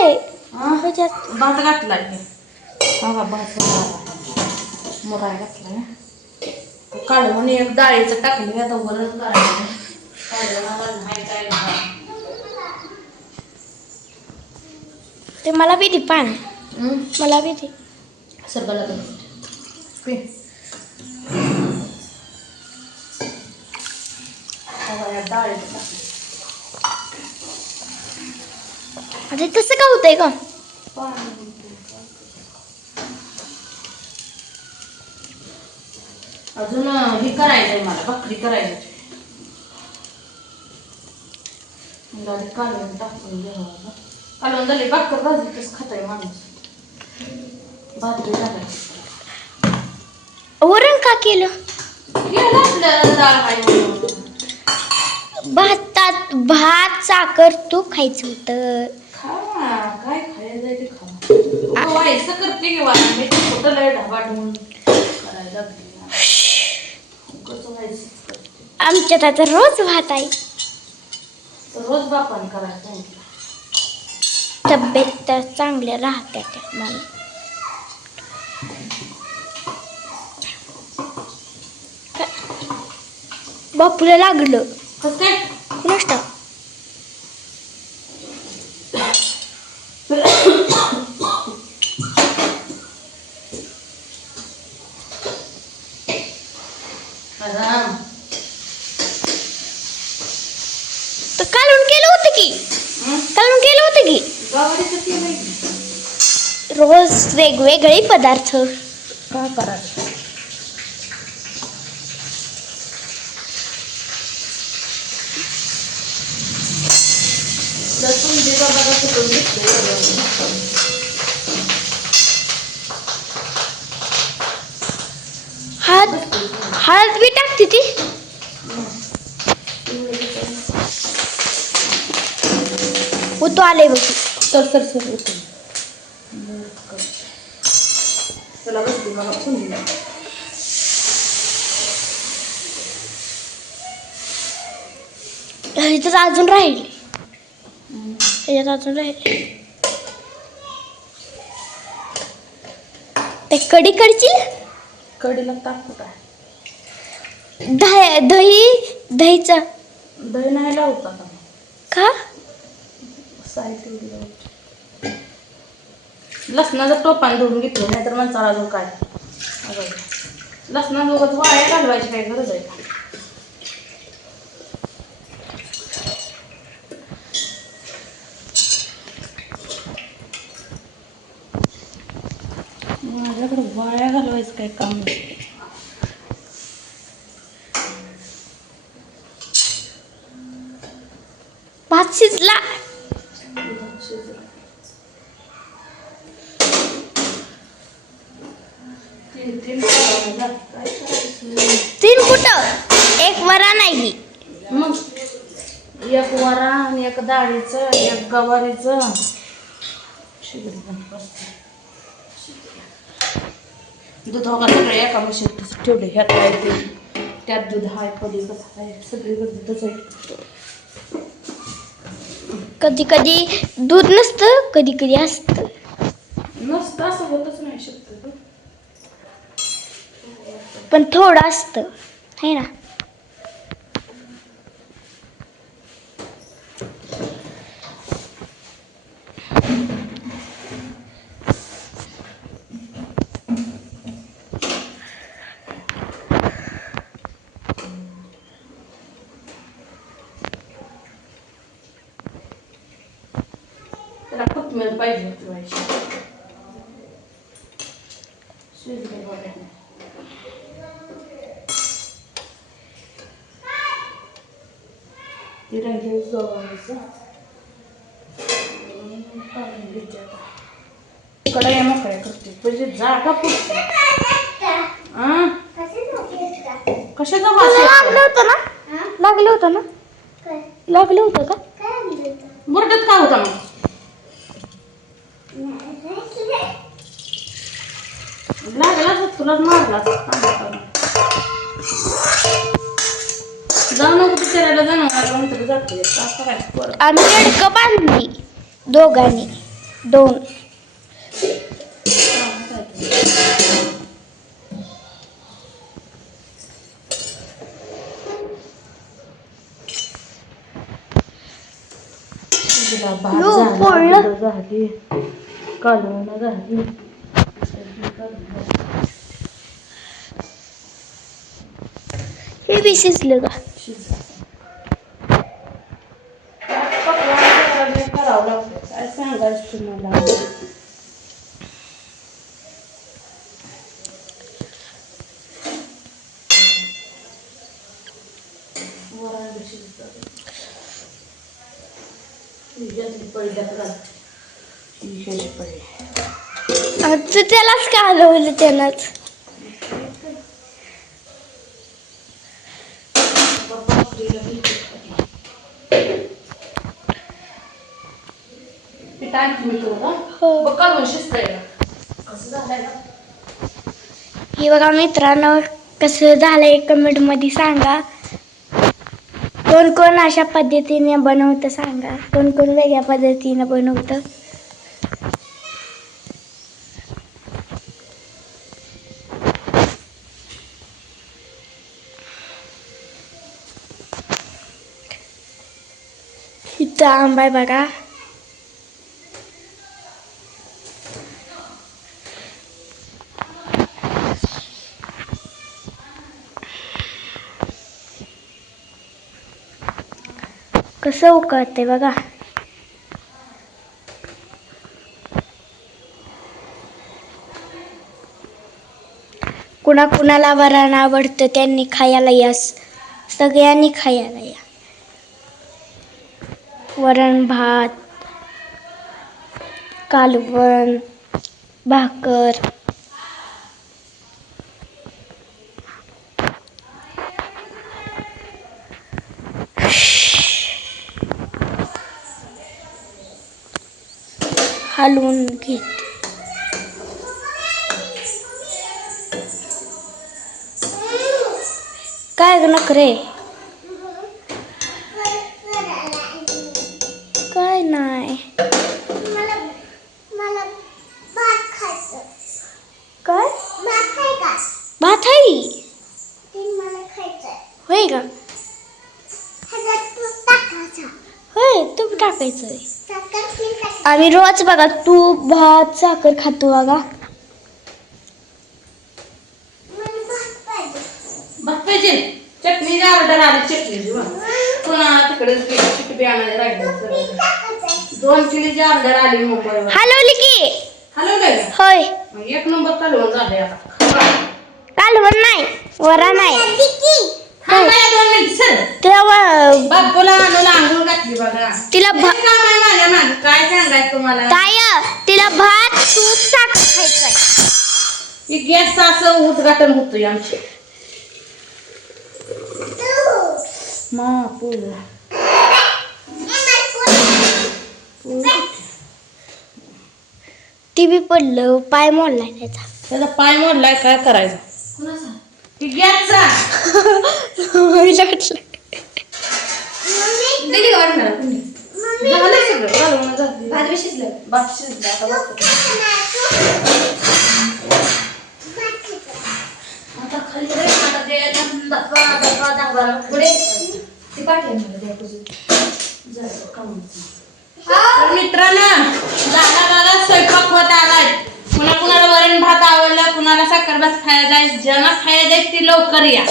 आहे ह्याच्यात भात घातलाय बघा भात मुराय घातलाय काढून एक डाळीचं टाकलं आता वरण काढलं ते मला बी दे पान मला बी दे सरबला पे डाळीचं टाकलं अरे तसं का होतंय का अजून हे करायचंय मला भाकरी करायची कालवण टाकून घ्यावं कालवण झाले भाकर भाजी तसं खाताय माणूस भाकरी टाकायची वरण का केलं आपलं डाळ आहे भात साखर तू खायचं होतं काय खायला जायचे खा व्हायचं करते की वाटत मी छोटं लय ढाबाटून करायला लागली कसं व्हायचंच करते आमच्यात आता रोज भात आहे तर रोज बापान करायला सांगितलं तब्येत तर चांगल्या राहत्या त्या मला बापूला लागलं कसं काय नसतं तर कालून केलं होतं की रोज वेगवेगळे पदार्थ काय करायचं लसूण जिरा बघा कुठून घेतले हळद बी टाकते ती उतो आले बघ सर त्याला बसली मला पुंजली इथं अजून राहिले त्याच्यात अजून राहिले ते कढी करशील कढीला टाकू काय दहीचं दही नाही लावता का साहित्य लसणाचं टोपान धुवून घेतलं नाहीतर मसाला अजून काय लसणासोबत वाया घालवायची काय गरज आहे माझ्याकडे वाया घालवायचं काय काम नाही भात शिजला तीन कुठं एक वरा नाही मग एक वरा आणि एक डाळीचं एक गवारीचं दूध वगैरे सगळे एका मशीन ठेवले ह्यात आहे ते त्यात दूध आहे पलीकडे आहे सगळीकडे दूधच आहे कधी कधी दूध नसतं कधी कधी असतं नसतं असं होतच नाही शक्यतो पण थोडं असतं है ना त्याला कोथिंबीर पाहिजे होती व्हायची शिजले बघा ती राहिली गव्हाचं काढून घ्यायची आता कढया मोकळ्या करते म्हणजे जागा पुरते कशाचा वास लागलं होतं ना लागलं होतं का बुरट्यात काय होता मग लागला तुला मारला जाऊ नको बिचारायला जाणार जाते आम्ही रेडकं बांधली दोघांनी 2. तिला भात लो, झाला, पोळलं. दूध झाली, कालवणं झाली. हे बी शिजलं का? करावं लागतं, काय सांगायचं तुम्हाला. तू त्यालाच का हलवलं त्यालाच? हे बघा मित्रांनो, कसं झालंय कमेंट मध्ये सांगा. कोण कोण अशा पद्धतीने बनवतं सांगा. कोण कोण वेगळ्या पद्धतीने बनवतं. इथं आंबा आहे बघा. कसं उकळते बघा. कुणाला वरण आवडतं त्यांनी खायला या. सगळ्यांनी खायला या. वरण भात, कालवण, भाकर. हलवून घेत. काय नखरे? काय नाही. काय? भात आहे. होय का? होय, तूप टाकायचंय. आम्ही रोज बघा तूप भात साखर खातो बघा. भात पाहिजे. चटणी ऑर्डर आली, चटणी पुन्हा तिकडे चिटबी आणायला राहिलं. 2 किलोची ऑर्डर आली मुंबईवर. हलवली की. हलवलंय का? होय. मग 1 नंबर कालवण झालंय आता. कालवण नाही, वरा नाही. दोन मिनिट सर. तेव्हा बापूला आणूला आंघोळ घातली बघा. तिला काम आहे माझ्या मागे. काय सांगायचं तुम्हाला? ताय तिला भात तूप साखर खायचंय. ही गॅस असं उद्घाटन होतोय आमचे. टीव्ही पडलं, पाय मोडलाय त्याचा पाय मोडलाय, काय करायचं? गॅसचा भात शिजलं. भात शिजलं आता खाली मित्रांनो, दादा दादा स्वयंपाक होत आलाय. कुणाला वरण भात आवडला, कुणाला साखर भात खायला जायचं. ज्यांना खायला जायचं ती लवकर या.